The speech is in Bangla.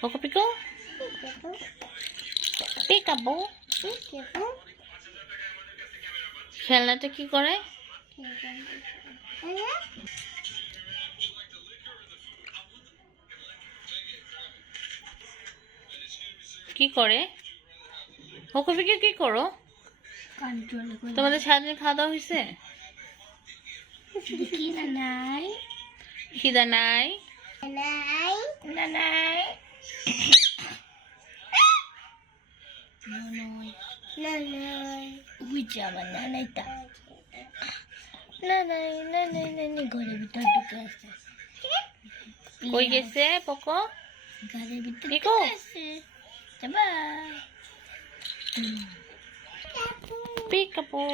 Poco pico? Peekaboo? খেলনাটা কি করে? কি করে? পোকো পিকো কি করো? তোমাদের সারাদিন খাওয়া দাওয়া হয়েছে? খিদা নাই? ঘরের ভিতর ঢুকে আছে কই গেছে পোকো? ঘরের ভিতর পিকো? যাবা Peekaboo.